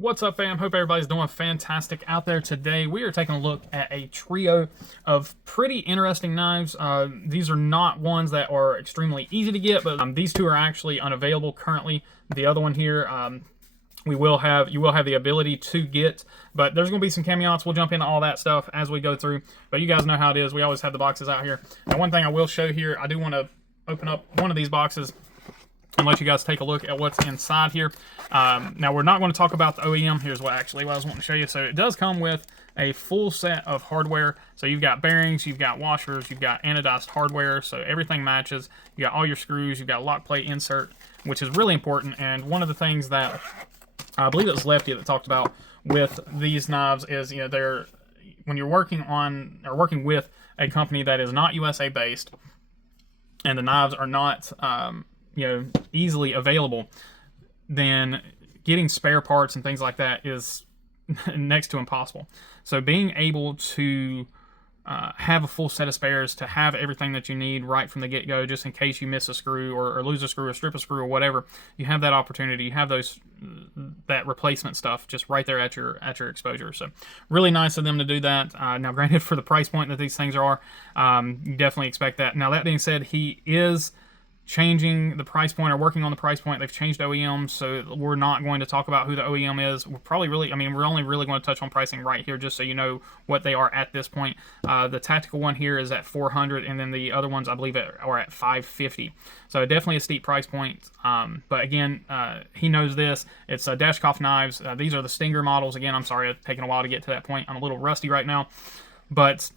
What's up, fam? Hope everybody's doing fantastic out there today. We are taking a look at a trio of pretty interesting knives. These are not ones that are extremely easy to get, but these two are actually unavailable currently. The other one here, you will have the ability to get, but there's going to be some caveats. We'll jump into all that stuff as we go through, but you guys know how it is. We always have the boxes out here. Now, one thing I will show here, I do want to open up one of these boxes and let you guys take a look at what's inside here. Now, we're not going to talk about the OEM. Here's what I was wanting to show you. So it does come with a full set of hardware. So you've got bearings, you've got washers, you've got anodized hardware, so everything matches. You got all your screws, you've got lock plate insert, which is really important. And one of the things that I believe it was Lefty that talked about with these knives is, you know, when you're working on or working with a company that is not USA based, and the knives are not easily available, then getting spare parts and things like that is next to impossible. So being able to have a full set of spares, to have everything that you need right from the get-go, just in case you miss a screw or lose a screw or strip a screw or whatever, you have that opportunity. You have that replacement stuff just right there at your exposure. So really nice of them to do that. Now, granted, for the price point that these things are, you definitely expect that. Now, that being said, he is changing the price point or working on the price point. They've changed OEMs, so we're not going to talk about who the OEM is. We're only really going to touch on pricing right here, just so you know what they are at this point. The tactical one here is at $400, and then the other ones, I believe, are at $550. So definitely a steep price point. But again, he knows this. It's Dashkoff Knives. These are the Stinger models. Again, I'm sorry, it's taken a while to get to that point. I'm a little rusty right now, but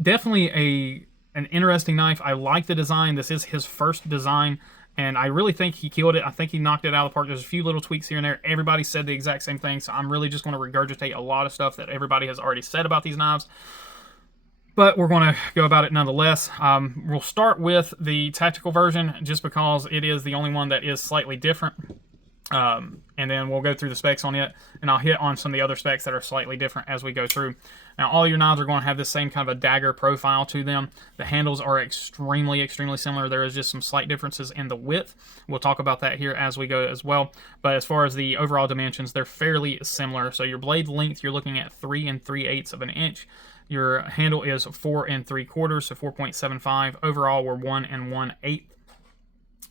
definitely an interesting knife. I like the design. This is his first design, and I really think he killed it. I think he knocked it out of the park. There's a few little tweaks here and there. Everybody said the exact same thing, so I'm really just going to regurgitate a lot of stuff that everybody has already said about these knives, but we're going to go about it nonetheless. We'll start with the tactical version, just because it is the only one that is slightly different. And then we'll go through the specs on it, and I'll hit on some of the other specs that are slightly different as we go through. Now, all your knives are going to have this same kind of a dagger profile to them. The handles are extremely, extremely similar. There is just some slight differences in the width. We'll talk about that here as we go as well. But as far as the overall dimensions, they're fairly similar. So your blade length, you're looking at 3 3/8 of an inch. Your handle is 4 3/4, so 4.75. Overall, we're 1 1/8.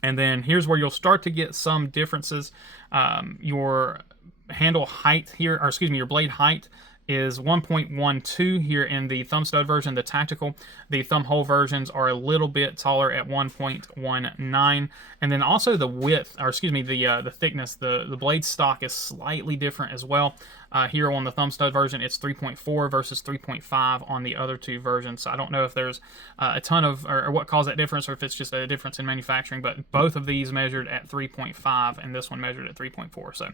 And then here's where you'll start to get some differences. Your handle height here, or excuse me, your blade height is 1.12 here in the thumb stud version, the tactical. The thumb hole versions are a little bit taller at 1.19. And then also the width, or excuse me, the thickness, the blade stock is slightly different as well. Here on the thumb stud version, it's 3.4 versus 3.5 on the other two versions. So I don't know if there's a ton of, or what caused that difference, or if it's just a difference in manufacturing, but both of these measured at 3.5 and this one measured at 3.4. So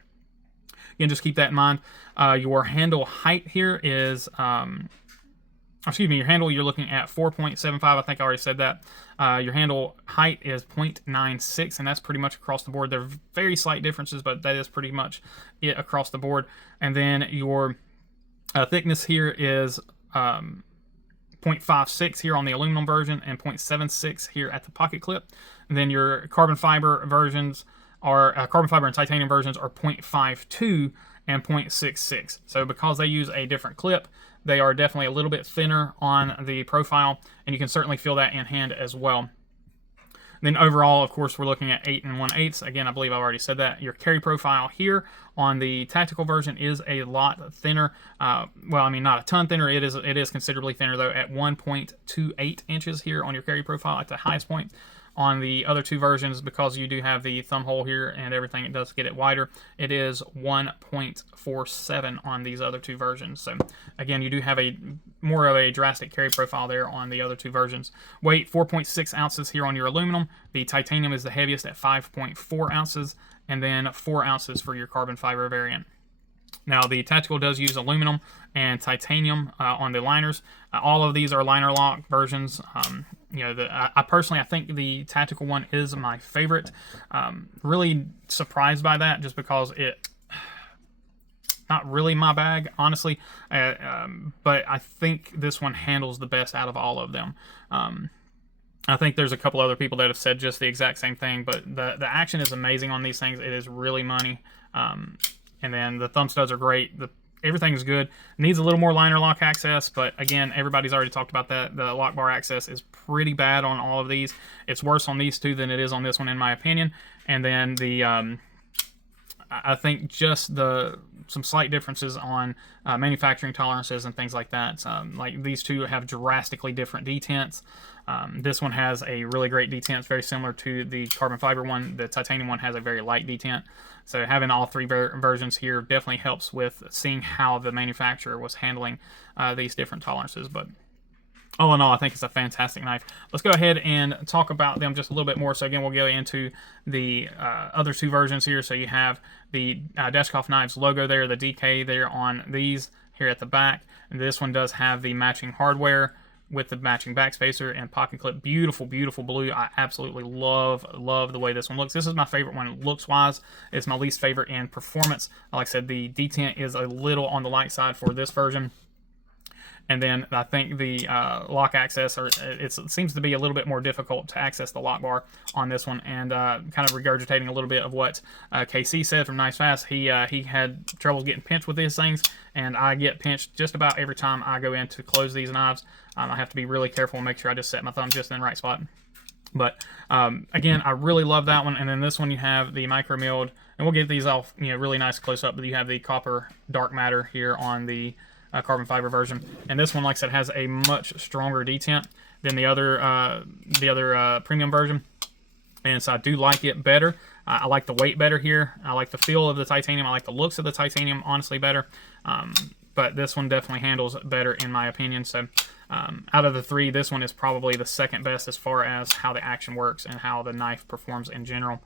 again, just keep that in mind. Your handle height here is, excuse me, your handle, you're looking at 4.75. I think I already said that. Your handle height is 0.96, and that's pretty much across the board. There are very slight differences, but that is pretty much it across the board. And then your thickness here is 0.56 here on the aluminum version, and 0.76 here at the pocket clip. And then your carbon fiber versions are carbon fiber and titanium versions are 0.52 and 0.66. So because they use a different clip, they are definitely a little bit thinner on the profile, and you can certainly feel that in hand as well. Then overall, of course, we're looking at 8 1/8. Again, I believe I've already said that. Your carry profile here on the tactical version is a lot thinner. Well, I mean, not a ton thinner. It is considerably thinner, though, at 1.28 inches here on your carry profile at the highest point. On the other two versions, because you do have the thumb hole here and everything, it does get it wider. It is 1.47 on these other two versions. So again, you do have more of a drastic carry profile there on the other two versions. Weight, 4.6 ounces here on your aluminum. The titanium is the heaviest at 5.4 ounces, and then 4 ounces for your carbon fiber variant. Now, the tactical does use aluminum and titanium on the liners. All of these are liner lock versions. I personally, I think the tactical one is my favorite. Really surprised by that, just because not really my bag, honestly. But I think this one handles the best out of all of them. I think there's a couple other people that have said just the exact same thing, but the action is amazing on these things. It is really money. And then the thumb studs are great. Everything is good. Needs a little more liner lock access, but again, everybody's already talked about that. The lock bar access is pretty bad on all of these. It's worse on these two than it is on this one, in my opinion. And then the I think just some slight differences on manufacturing tolerances and things like that. Like these two have drastically different detents. This one has a really great detent, very similar to the carbon fiber one. The titanium one has a very light detent. So having all three versions here definitely helps with seeing how the manufacturer was handling these different tolerances. But all in all, I think it's a fantastic knife. Let's go ahead and talk about them just a little bit more. So again, we'll go into the other two versions here. So you have the Dashkoff Knives logo there, the DK there on these here at the back. And this one does have the matching hardware with the matching backspacer and pocket clip. Beautiful, beautiful blue. I absolutely love the way this one looks. This is my favorite one looks-wise. It's my least favorite in performance. Like I said, the detent is a little on the light side for this version. And then I think the lock access, it seems to be a little bit more difficult to access the lock bar on this one. And kind of regurgitating a little bit of what KC said from Nice Fast, he had trouble getting pinched with these things, and I get pinched just about every time I go in to close these knives. I have to be really careful and make sure I just set my thumb just in the right spot. But again, I really love that one. And then this one, you have the micro milled, and we'll get these off, really nice close up. But you have the copper dark matter here on the carbon fiber version, and this one, like I said, has a much stronger detent than the other premium version, and so I do like it better. I like the weight better here. I like the feel of the titanium. I like the looks of the titanium honestly better, but this one definitely handles better in my opinion. So out of the three, this one is probably the second best as far as how the action works and how the knife performs in general.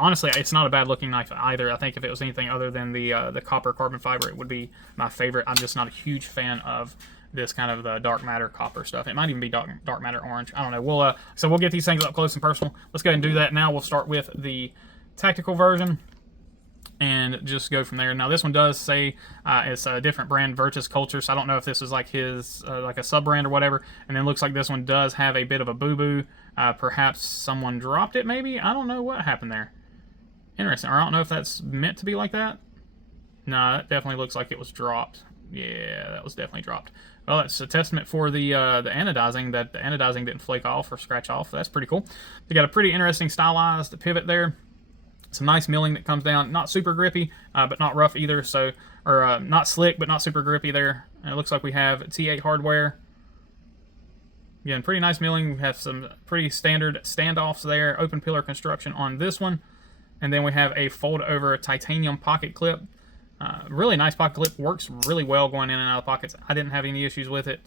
Honestly, it's not a bad looking knife either. I think if it was anything other than the copper carbon fiber, it would be my favorite. I'm just not a huge fan of this kind of the dark matter copper stuff. It might even be dark matter orange. I don't know. So we'll get these things up close and personal. Let's go ahead and do that now. We'll start with the tactical version and just go from there. Now this one does say it's a different brand, Virtus Culture, so I don't know if this is like his like a sub brand or whatever. And then it looks like this one does have a bit of a boo-boo. Perhaps someone dropped it maybe? I don't know what happened there. Interesting. Or I don't know if that's meant to be like that. No, that definitely looks like it was dropped. Yeah, that was definitely dropped. Well, it's a testament for the anodizing, that the anodizing didn't flake off or scratch off. That's pretty cool. We got a pretty interesting stylized pivot there. Some nice milling that comes down. Not super grippy, but not rough either. So, or not slick, but not super grippy there. And it looks like we have T8 hardware. Again, pretty nice milling. We have some pretty standard standoffs there. Open pillar construction on this one. And then we have a fold-over titanium pocket clip. Really nice pocket clip. Works really well going in and out of pockets. I didn't have any issues with it.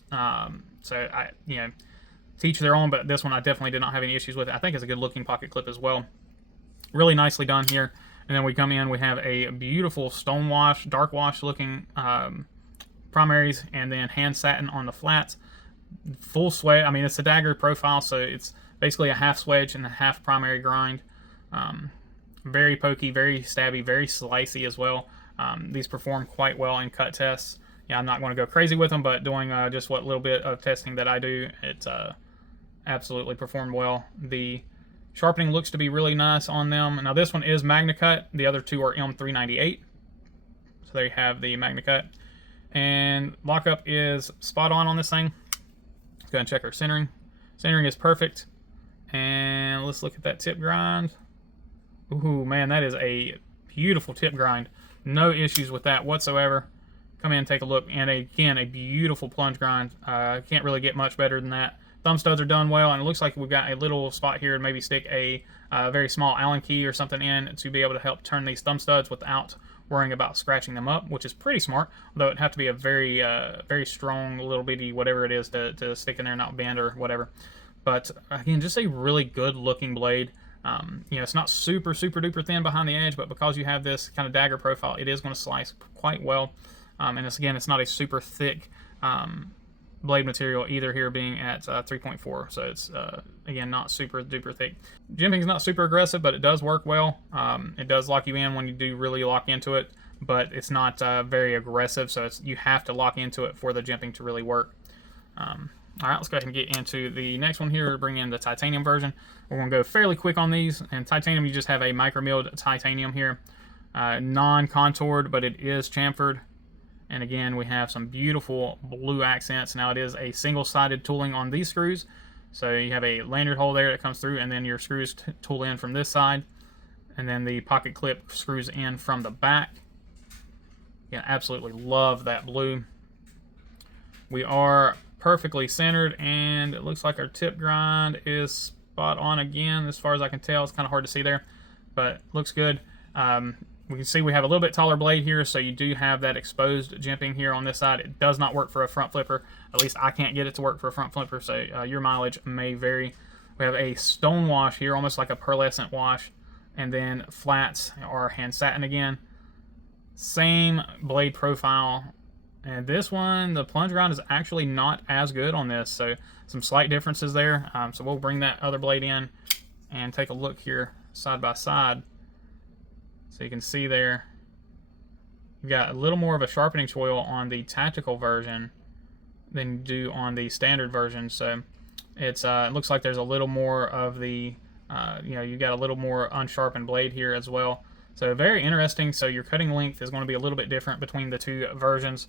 So, teach their own, but this one I definitely did not have any issues with it. I think it's a good-looking pocket clip as well. Really nicely done here. And then we come in, we have a beautiful stone wash, dark wash looking primaries, and then hand satin on the flats. Full swedge. I mean, it's a dagger profile, so it's basically a half swedge and a half primary grind. Very pokey, very stabby, very slicey as well. These perform quite well in cut tests. Yeah, I'm not going to go crazy with them, but doing just what little bit of testing that I do, it's absolutely performed well. The sharpening looks to be really nice on them. Now this one is Magna Cut. The other two are M398. So there you have the Magna Cut. And lockup is spot on this thing. Let's go ahead and check our centering. Centering is perfect. And let's look at that tip grind. Ooh, man, that is a beautiful tip grind. No issues with that whatsoever. Come in and take a look. And again, a beautiful plunge grind. Can't really get much better than that. Thumb studs are done well, and it looks like we've got a little spot here to maybe stick a very small Allen key or something in to be able to help turn these thumb studs without worrying about scratching them up, which is pretty smart, although it'd have to be a very, very strong little bitty whatever it is to stick in there and not bend or whatever. But again, just a really good looking blade. It's not super duper thin behind the edge, but because you have this kind of dagger profile, it is going to slice quite well. And it's not a super thick blade material either, here being at 3.4, so it's again not super duper thick. Jimping's not super aggressive, but it does work well. It does lock you in when you do really lock into it, but it's not very aggressive, so you have to lock into it for the jimping to really work. All right, let's go ahead and get into the next one here. Bring in the titanium version. We're going to go fairly quick on these. And titanium, you just have a micro milled titanium here. non-contoured, but it is chamfered. And again, we have some beautiful blue accents. Now it is a single-sided tooling on these screws. So you have a lanyard hole there that comes through, and then your screws tool in from this side. And then the pocket clip screws in from the back. Yeah, absolutely love that blue. We are perfectly centered, and it looks like our tip grind is spot on again. As far as I can tell, it's kind of hard to see there, but looks good. We can see we have a little bit taller blade here, so you do have that exposed jimping here on this side. It does not work for a front flipper. At least I can't get it to work for a front flipper, so your mileage may vary. We have a stone wash here, almost like a pearlescent wash, and then flats are hand satin again. Same blade profile, and this one, the plunge grind is actually not as good on this, so some slight differences there. So we'll bring that other blade in and take a look here side by side. So you can see there, you've got a little more of a sharpening choil on the tactical version than you do on the standard version. So it's it looks like there's a little more of the, you've got a little more unsharpened blade here as well. So very interesting. So your cutting length is going to be a little bit different between the two versions,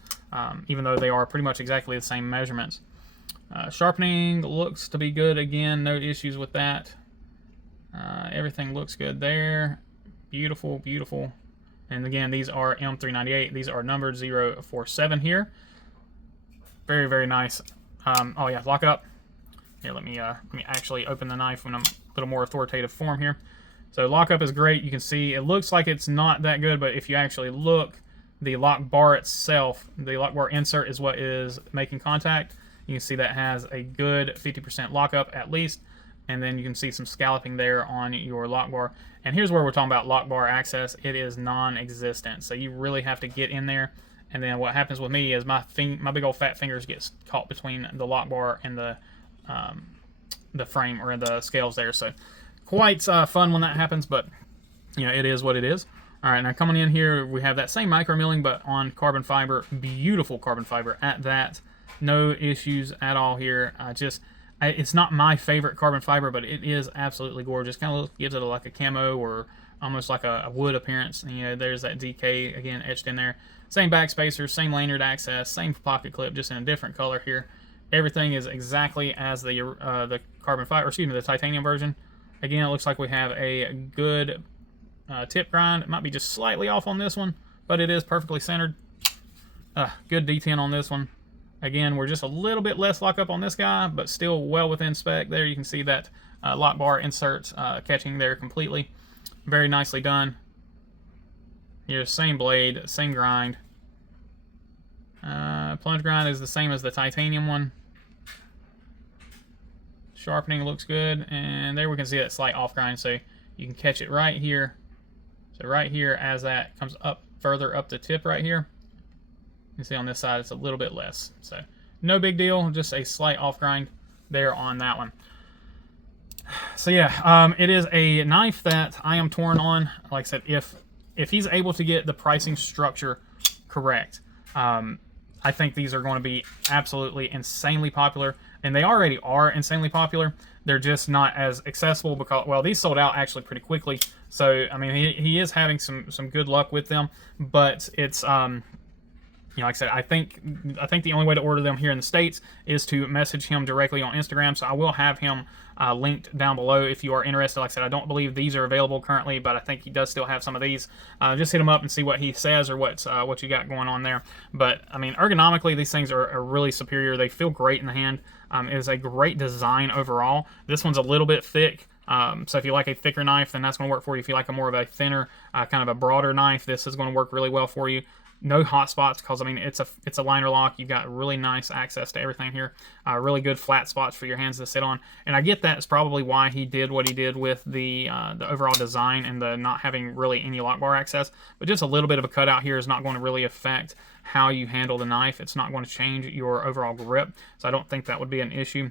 even though they are pretty much exactly the same measurements. Sharpening looks to be good again, no issues with that. Everything looks good there. Beautiful, beautiful. And again, these are M398. These are numbered 047 here. Very, very nice. Oh yeah, lock up. Here, let me actually open the knife in a little more authoritative form here. So lockup is great. You can see it looks like it's not that good, but if you actually look, the lock bar itself, the lock bar insert is what is making contact. You can see that has a good 50% lockup at least, and then you can see some scalloping there on your lock bar. And here's where we're talking about lock bar access. It is non-existent, so you really have to get in there. And then what happens with me is my big old fat fingers get caught between the lock bar and the frame or the scales there. So quite fun when that happens, but it is what it is. All right, now coming in here, we have that same micro milling, but on carbon fiber. Beautiful carbon fiber at that. No issues at all here. It's not my favorite carbon fiber, but it is absolutely gorgeous. Kind of gives it like a camo or almost like a wood appearance. There's that DK again etched in there. Same back spacer, same lanyard access, same pocket clip, just in a different color here. Everything is exactly as the carbon fiber, the titanium version. Again, it looks like we have a good tip grind. It might be just slightly off on this one, but it is perfectly centered. Good D10 on this one. Again, we're just a little bit less lockup on this guy, but still well within spec. There you can see that lock bar insert catching there completely. Very nicely done. Here's same blade, same grind. Plunge grind is the same as the titanium one. Sharpening looks good, and there we can see that slight off grind, so you can catch it right here. So right here, as that comes up further up the tip right here, you can see on this side it's a little bit less. So no big deal, just a slight off grind there on that one. So yeah, it is a knife that I am torn on. Like I said, if he's able to get the pricing structure correct, I think these are going to be absolutely insanely popular, and they already are insanely popular. They're just not as accessible because, well, these sold out actually pretty quickly. So I mean, he is having some good luck with them, but it's like I said, I think the only way to order them here in the States is to message him directly on Instagram. So I will have him linked down below if you are interested. Like I said, I don't believe these are available currently, but I think he does still have some of these. Just hit him up and see what he says or what you got going on there. But I mean, ergonomically, these things are really superior. They feel great in the hand. It is a great design overall. This one's a little bit thick. So if you like a thicker knife, then that's going to work for you. If you like a more of a thinner, kind of a broader knife, this is going to work really well for you. No hot spots because, I mean, it's a liner lock. You've got really nice access to everything here. Really good flat spots for your hands to sit on. And I get that's probably why he did what he did with the overall design and the not having really any lock bar access. But just a little bit of a cutout here is not going to really affect how you handle the knife. It's not going to change your overall grip. So I don't think that would be an issue.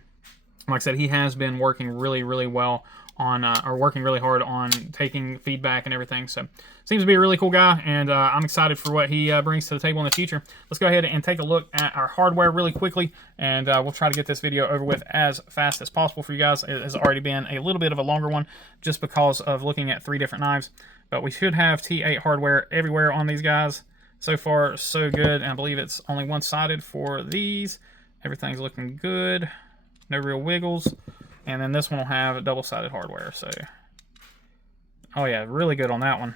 Like I said, he has been working really, really well on, or working really hard on taking feedback and everything. So seems to be a really cool guy, and I'm excited for what he brings to the table in the future. Let's go ahead and take a look at our hardware really quickly, and we'll try to get this video over with as fast as possible for you guys. It has already been a little bit of a longer one just because of looking at 3 different knives. But we should have T8 hardware everywhere on these guys. So far, so good. And I believe it's only one-sided for these. Everything's looking good. No real wiggles. And then this one will have double-sided hardware. So, oh yeah, really good on that one.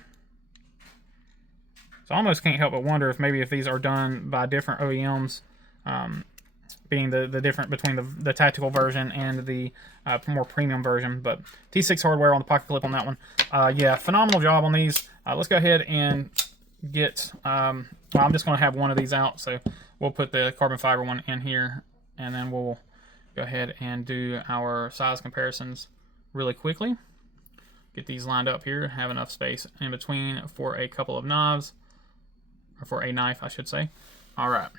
So I almost can't help but wonder if maybe if these are done by different OEMs, being the difference between the tactical version and the more premium version. But T6 hardware on the pocket clip on that one. Yeah, phenomenal job on these. Let's go ahead and get, well, I'm just going to have one of these out, so we'll put the carbon fiber one in here, and then we'll go ahead and do our size comparisons really quickly. Get these lined up here, have enough space in between for a couple of knives, or for a knife, I should say. All right.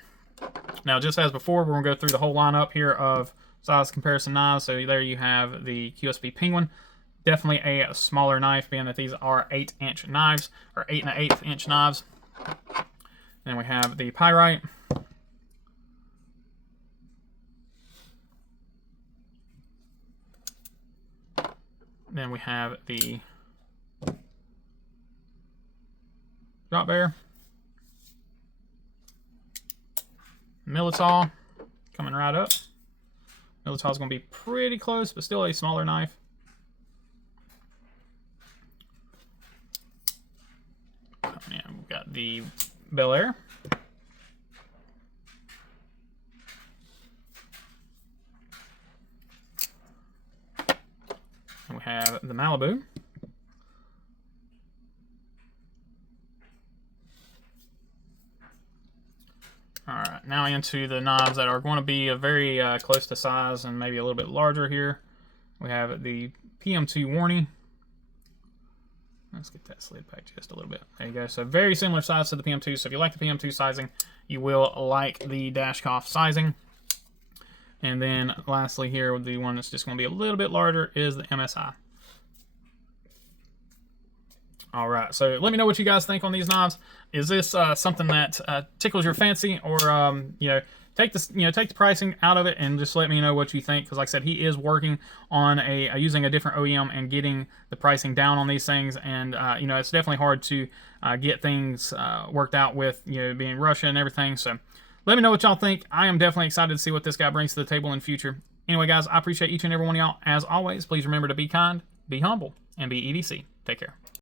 Now, just as before, we're going to go through the whole lineup here of size comparison knives. So there you have the QSP Penguin. Definitely a smaller knife, being that these are 8-inch knives, or 8 1/8 inch knives. Then we have the Pyrite. Then we have the Drop Bear. Militol coming right up. Militol is going to be pretty close, but still a smaller knife. Yeah, we've got the Bel Air. And we have the Malibu. Alright, now into the knives that are going to be very close to size and maybe a little bit larger here. We have the PM2 Warney. Let's get that slid back just a little bit. There you go. So very similar size to the PM2. So if you like the PM2 sizing, you will like the Dashkoff sizing. And then lastly here, the one that's just going to be a little bit larger is the MSI. All right, so let me know what you guys think on these knives. Is this something that tickles your fancy, or take the pricing out of it and just let me know what you think? Because like I said, he is working on using a different OEM and getting the pricing down on these things, and it's definitely hard to get things worked out with being Russia and everything. So let me know what y'all think. I am definitely excited to see what this guy brings to the table in the future. Anyway, guys, I appreciate each and every one of y'all. As always, please remember to be kind, be humble, and be EDC. Take care.